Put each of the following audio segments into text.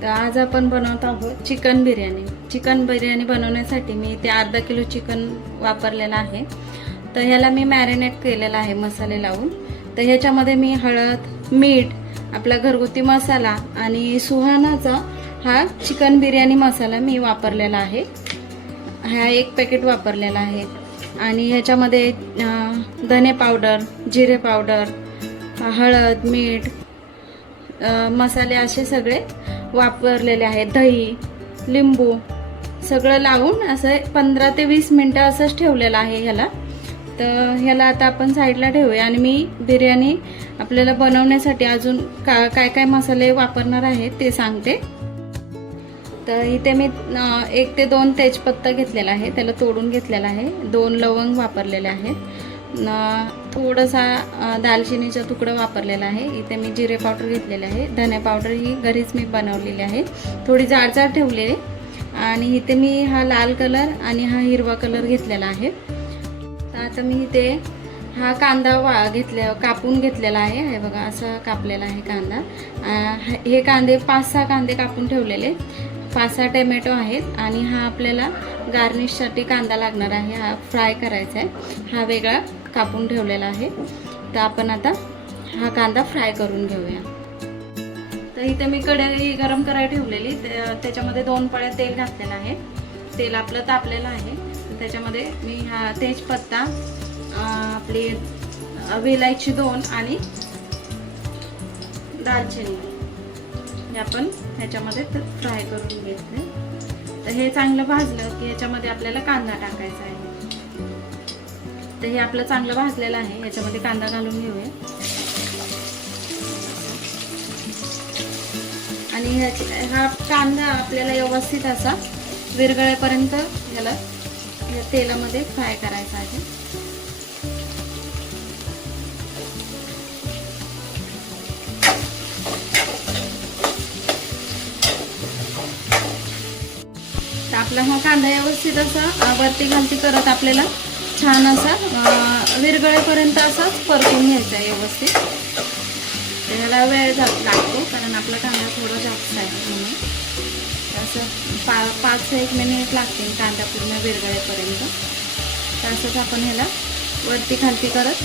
तर आज आपण बनवत आहोत चिकन बिर्याणी. चिकन बिर्याणी बनवण्यासाठी मी इथे अर्धा किलो चिकन वापरलेलं आहे. तर ह्याला मी मॅरिनेट केलेला आहे मसाले लावून. तर ह्याच्यामध्ये मी हळद, मीठ, आपला घरगुती मसाला आणि सुहानाचा हा चिकन बिर्याणी मसाला मी वापरलेला आहे. हा एक पॅकेट वापरलेला आहे. आणि ह्याच्यामध्ये धने पावडर, जिरे पावडर, हळद, मीठ, मसाले असे सगळे वापरलेले आहेत. दही, लिंबू सगळं लावून असं 15 ते 20 मिनटं असंच ठेवलेलं आहे ह्याला. तर ह्याला आता आपण साईडला ठेवूया आणि मी बिर्याणी आपल्याला बनवण्यासाठी अजून काय काय मसाले वापरणार आहे ते सांगते. तर इथे मी 1 ते 2 तेजपत्ता घेतलेला आहे, त्याला तोडून घेतलेला आहे. 2 लवंग वापरलेले आहेत. थोडासा दालचिनीचा तुकडा वापरलेला आहे. इथे मी जिरे पावडर घेतलेले आहे. धने पावडर ही घरीच मी बनवलेली आहे, थोडी जाडजाड ठेवलेली. आणि इथे मी हा लाल कलर आणि हा हिरवा कलर घेतलेला आहे. तर आता मी इथे हा कांदा कापून घेतलेला आहे. हे बघा असं कापलेला आहे कांदा. हे कांदे 5-6 कांदे कापून ठेवलेले, 5-6 टोमॅटो आहेत. आणि हा आपल्याला गार्निशसाठी कांदा लागणार आहे, हा फ्राय करायचा आहे. हा वेगळा कापून ठेवलेला आहे. तर आपण आता हा कांदा फ्राय करून घेऊया. तर इथे मी कढई गरम करायला ठेवलेली, त्याच्यामध्ये 2 पळ्या तेल घातलेलं आहे. तेल आपलं तापलेलं आहे. त्याच्यामध्ये मी हा तेजपत्ता, आपली वेलायची 2 आणि दालचिनी हे आपण ह्याच्यामध्ये फ्राय करून घेतले. तर हे चांगलं भाजलं की ह्याच्यामध्ये आपल्याला कांदा टाकायचा आहे. तर हे आपलं चांगलं भाजलेलं आहे, ह्याच्यामध्ये कांदा घालून घेऊया. आणि हा कांदा आपल्याला व्यवस्थित असा विरघळेपर्यंत ह्याला या तेलामध्ये फ्राय करायचा आहे. तर आपला हा कांदा व्यवस्थित असा वरती खालती करत आपल्याला छान असा विरघळेपर्यंत असाच परतून घ्यायचा आहे व्यवस्थित. त्याला वेळ लागतो कारण आपला कांदा थोडा जास्त आहे म्हणून. असं 5-1 मिनिट लागतील कांदा पूर्ण विरघळेपर्यंत. तर असंच आपण ह्याला वरती खालती करत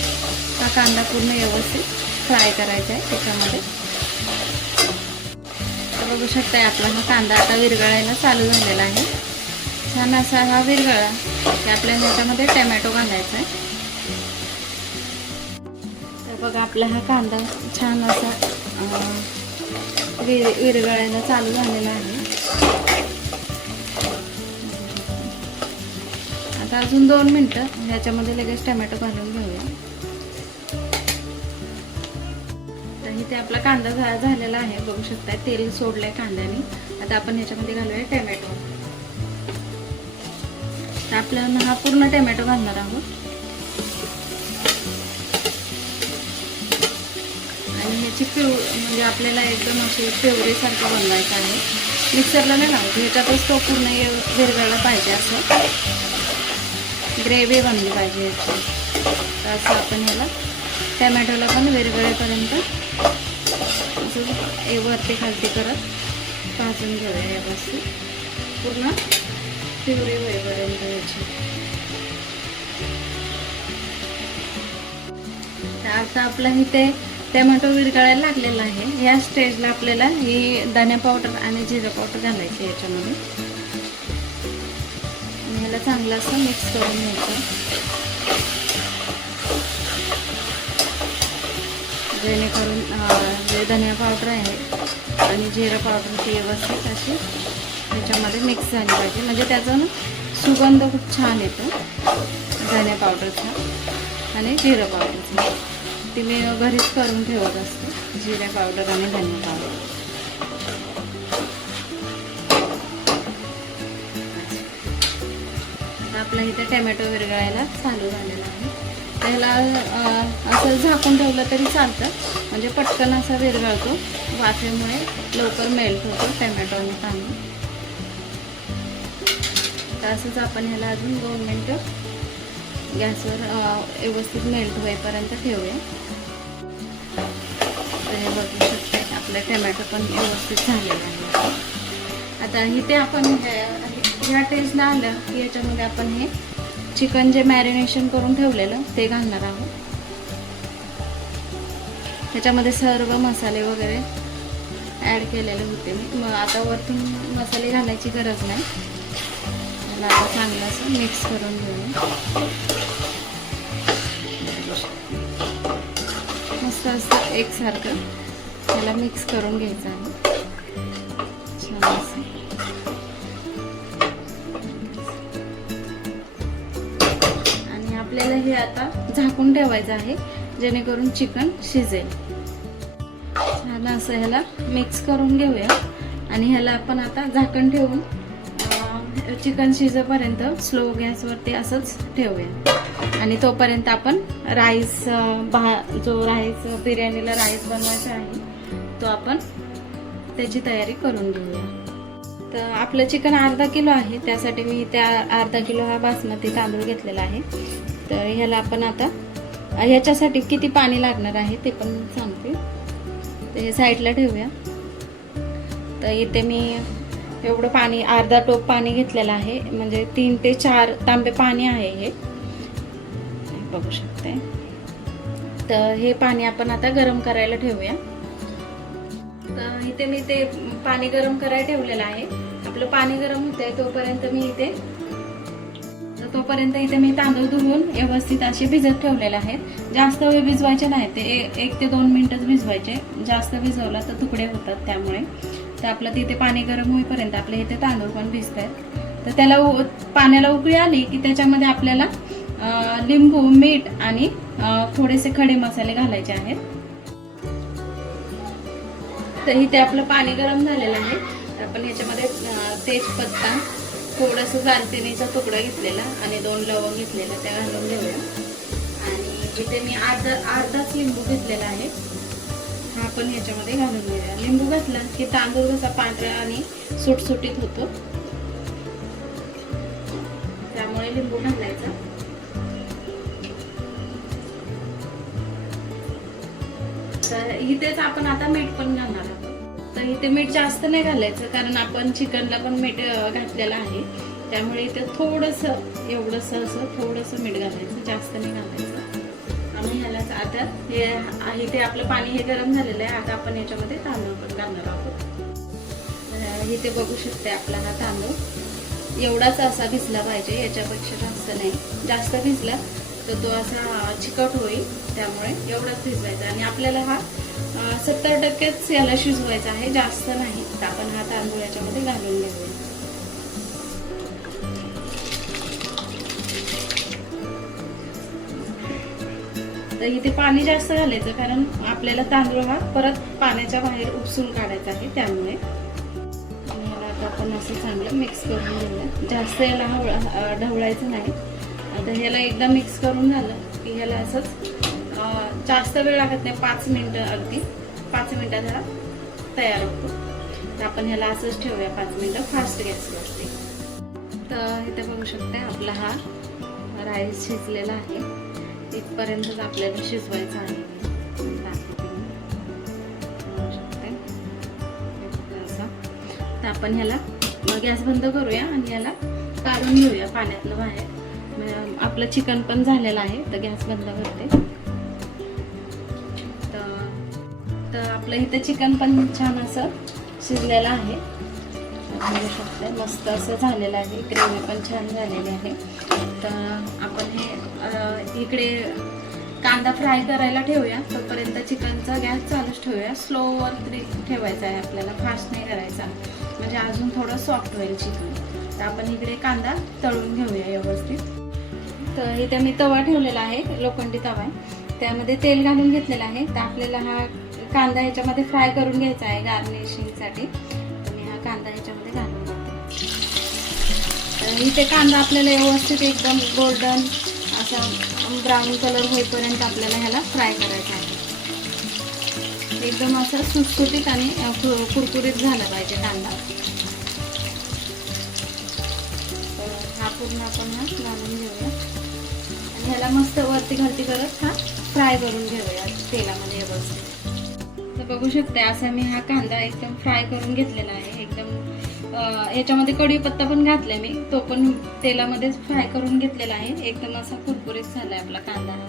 हा कांदा पूर्ण व्यवस्थित फ्राय करायचा आहे त्याच्यामध्ये. तर बघू शकताय आपला हा कांदा आता विरघळायला चालू झालेला आहे. छान असा हा विरघळा की आपल्याला ह्याच्यामध्ये टोमॅटो घालायचा आहे. तर बघा आपला हा कांदा छान असा विरघळायला चालू झालेला आहे. आता अजून 2 मिनटं ह्याच्यामध्ये लगेच टोमॅटो घालून घेऊया. तर इथे आपला कांदा झालेला आहे, बघू शकताय तेल सोडलंय कांद्याने. आता आपण ह्याच्यामध्ये घालूया टोमॅटो. तर आपल्याला हा पूर्ण टोमॅटो घालणार आहोत. आणि ह्याची म्हणजे आपल्याला एकदम अशी प्युरीसारखं बनवायचं आहे. मिक्सरला नाही लावायचं, ह्याच्यातच तो पूर्ण विरघळला पाहिजे, असं ग्रेव्ही बनली पाहिजे याची. तर असं आपण ह्याला टोमॅटोला पण विरघळेपर्यंत असं वरती खालती करत भाजून घेऊया व्यवस्थित पूर्ण प्युरी होईपर्यंत याची. तर आता आपला इथे टोमॅटो विरघळायला लागलेला आहे. या स्टेजला आपल्याला ही धने पावडर आणि जिरे पावडर घालायची याच्यामध्ये. ह्याला चांगलं असं मिक्स करून घ्यायचं, जेणेकरून जे धनिया पावडर आहे आणि जिरे पावडर ती व्यवस्थित अशी ह्याच्यामध्ये मिक्स झाली पाहिजे. म्हणजे त्याचा सुगंध खूप छान येतो धनिया पावडरचा आणि जिरे पावडरचा. ती मी घरीच करून ठेवत असते, जिरे पावडर आणि धनिया पावडर. आपला इथे टोमॅटो विरघळायला चालू झालेला आहे. त्याला असं झाकून ठेवलं तरी चालतं, म्हणजे पटकन असा विरघळतो. वाफेमुळे लवकर मेल्ट होतो टोमॅटो आणि कांदा. तर असंच आपण ह्याला अजून 2 मिनटं गॅसवर व्यवस्थित मेल्ट होईपर्यंत ठेवूया. तर आपलं टोमॅटो पण व्यवस्थित झालेलं आहे. आता इथे आपण ह्या टेस्टला आलं की याच्यामध्ये आपण हे चिकन जे मॅरिनेशन करून ठेवलेलं ते घालणार आहोत. त्याच्यामध्ये सर्व मसाले वगैरे ॲड केलेले होते मी. मग आता वरतून मसाले घालायची गरज नाही. त्याला आता चांगलं असं मिक्स करून घेऊया. मस्त असं एकसारखं त्याला मिक्स करून घ्यायचं आहे. छान असं आणि आपल्याला हे आता झाकून ठेवायचं आहे जेणेकरून चिकन शिजेल. छान असं ह्याला मिक्स करून घेऊया आणि ह्याला आपण आता झाकण ठेवून चिकन शिजेपर्यंत स्लो गॅसवरती असंच ठेवूया. आणि तोपर्यंत आपण राईस जो राईस बिर्याणीला राईस बनवायचा आहे तो आपण त्याची तयारी करून घेऊया. तर आपलं चिकन अर्धा किलो आहे, त्यासाठी मी त्या अर्धा किलो हा बासमती तांदूळ घेतलेला आहे. तर ह्याला आपण आता ह्याच्यासाठी किती पाणी लागणार आहे ते पण सांगते. तर हे साईडला ठेवूया. तर इथे मी एवढं पाणी अर्धा टोप पाणी घेतलेलं आहे, म्हणजे 3 ते 4 तांबे पाणी आहे हे बघू शकते. तर हे पाणी आपण आता गरम करायला ठेवूया. तर इथे मी ते पाणी गरम करायला ठेवलेलं आहे. आपलं पाणी गरम होतंय तोपर्यंत इथे मी तांदूळ धुवून व्यवस्थित असे भिजत ठेवलेले आहेत. जास्त वेळ भिजवायचे नाही, ते 1 ते 2 मिनिटच भिजवायचे. जास्त भिजवला तर तुकडे होतात त्यामुळे. तर आपलं तिथे पाणी गरम होईपर्यंत आपले इथे तांदूळ पण भिजत आहेत. तर त्याला पाण्याला उकळी आली की त्याच्यामध्ये आपल्याला लिंबू, मीठ आणि थोडेसे खडे मसाले घालायचे आहेत. तर इथे आपलं पाणी गरम झालेलं आहे. तर आपण ह्याच्यामध्ये तेजपत्ता, थोडंसं दालचिनीचा तुकडा घेतलेला आणि 2 लवंग घेतलेला त्या घालून घेऊया. आणि इथे मी अर्धाच लिंबू घेतलेला आहे, हा आपण ह्याच्यामध्ये घालून घेऊया. लिंबू घातला की तांदूळ कसा पांढरा आणि सुटसुटीत होतो, त्यामुळे लिंबू घालायचा. तर इथेच आपण आता मीठ पण घालणार आहोत. तर इथे मीठ जास्त नाही घालायचं, कारण आपण चिकनला पण मीठ घातलेलं आहे. त्यामुळे इथे थोडंसं एवढंसं असं थोडंसं मीठ घालायचं, जास्त नाही घालायचं. आणि ह्यालाच आता हे इथे आपलं पाणी हे गरम झालेलं आहे. आता आपण याच्यामध्ये तांदूळ पण घालणार आहोत. इथे बघू शकते आपला हा तांदूळ एवढाच असा भिजला पाहिजे, याच्यापेक्षा जास्त नाही. जास्त भिजला तर तो असा चिकट होईल, त्यामुळे एवढाच भिजवायचा. आणि आपल्याला हा 70% याला शिजवायचा आहे, जास्त नाही. तर आपण हा तांदूळ याच्यामध्ये घालून घेऊया. तर इथे पाणी जास्त घालायचं, कारण आपल्याला तांदूळ हा परत पाण्याच्या बाहेर उपसून काढायचा आहे, त्यामुळे. आणि याला आता आपण असं चांगलं मिक्स करून घेऊया. जास्त याला ढवळायचं नाही. आता ह्याला एकदा मिक्स करून झालं की ह्याला असंच जास्त वेळ लागत नाही, 5 मिनिटं, अगदी 5 मिनिटात हा तयार होतो. तर आपण ह्याला असंच ठेवूया 5 मिनिटं फास्ट गॅसवरती. तर इथे बघू शकता आपला हा राईस शिजलेला आहे. इथपर्यंतच आपल्याला शिजवायचा आहे. तर आपण ह्याला गॅस बंद करूया आणि याला काढून घेऊया पाण्यातलं बाहेर. आपलं चिकन पण झालेलं आहे. तर गॅस बंद करते. तर आपलं इथं चिकन पण छान असं शिजलेलं आहे, बघू शकते. मस्त असं झालेलं आहे, ग्रेव्ही पण छान झालेली आहे. तर आपण हे इकडे कांदा फ्राय करायला ठेवूया. तोपर्यंत चिकनचा गॅस चालूच ठेवूया. स्लोवर ठेवायचा आहे आपल्याला, फास्ट नाही करायचा, म्हणजे अजून थोडं सॉफ्ट होईल चिकन. तर आपण इकडे कांदा तळून घेऊया व्यवस्थित. तर इथे मी तवा ठेवलेला आहे, लोखंडी तवा आहे. त्यामध्ये तेल घालून घेतलेलं आहे. तर आपल्याला हा कांदा ह्याच्यामध्ये फ्राय करून घ्यायचा आहे गार्निशिंगसाठी. तर मी हा कांदा ह्याच्यामध्ये घालून घेते. तर इथे कांदा आपल्याला व्यवस्थित एकदम गोल्डन असा ब्राऊन कलर होईपर्यंत आपल्याला ह्याला फ्राय करायचा आहे. एकदम असं सुटसुटीत आणि कुरकुरीत झाला पाहिजे कांदा. हा पूर्ण आपण हा घालून घेऊया आणि ह्याला मस्त वरती घालती करत हा फ्राय करून घेऊया तेलामध्ये व्यवस्थित. तर बघू शकते असा मी हा कांदा एकदम फ्राय करून घेतलेला आहे. एकदम याच्यामध्ये कढीपत्ता पण घातलाय मी, तो पण तेलामध्येच फ्राय करून घेतलेला आहे. एकदम असा कुरकुरीत झालाय आपला कांदा हा.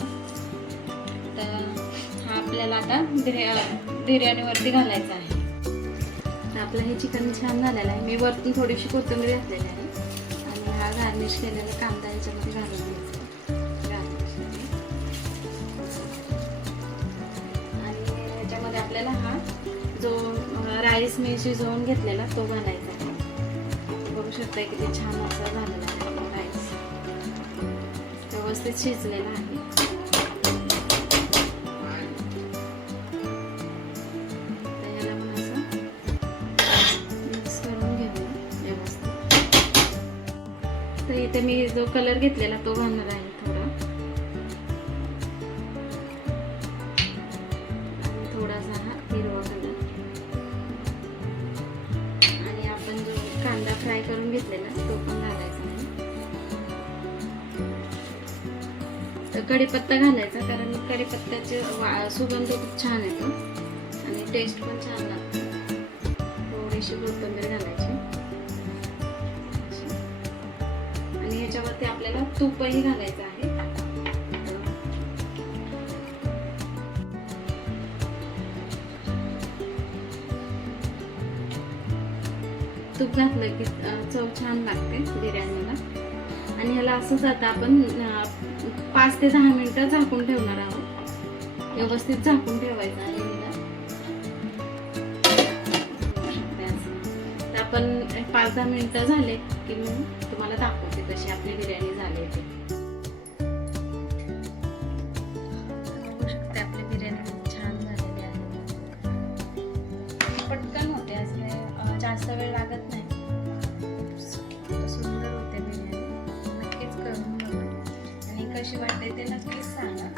तर हा आपल्याला आता बिर्याणीवरती घालायचा आहे. तर आपलं हे चिकन छान झालेलं आहे. मी वरतून थोडीशी कोथिंबीर घातलेली आहे आणि हा गार्निश केलेला कांदा याच्यामध्ये घालून घ्यायचा. आणि याच्यामध्ये आपल्याला हा जो राईस मी शिजवून घेतलेला तो घालायचा आहे. बघू शकता किती छान असा झालेला आहे राईस, व्यवस्थित शिजलेला आहे. याला पण असं मिक्स करून घेऊया व्यवस्थित. तर इथे मी जो कलर घेतलेला तो घालणार आहे थोडा, आणि थोडासा हा हिरवा कलर, आणि आपण जो कांदा फ्राय करून घेतलेला तो पण घालायचा आहे. तर कढीपत्ता घालायचा, कारण कढीपत्त्याचे सुगंध खूप छान येतो आणि टेस्ट पण छान लागतो. थोडीशी कोथिंबीर घालायची आणि याच्यावरती आपल्याला तूपही घालायचं आहे. तूप घातलं की चव छान लागते बिर्याणीला. आणि ह्याला असंच आता आपण 5 ते 10 मिनिटं झाकून ठेवणार आहोत. व्यवस्थित झाकून ठेवायचं आहे हिला. तर आपण 5-10 मिनिटं झाले की मी तुम्हाला दाखवते कशी आपली बिर्याणी झाली ते. बघू शकते आपली बिर्याणी खूप छान झालेली आहे. पटकन होते, असं जास्त वेळ लागत नाही. सुंदर होते बिर्याणी. नक्कीच करून बघा आणि कशी वाटते ते नक्कीच सांगा.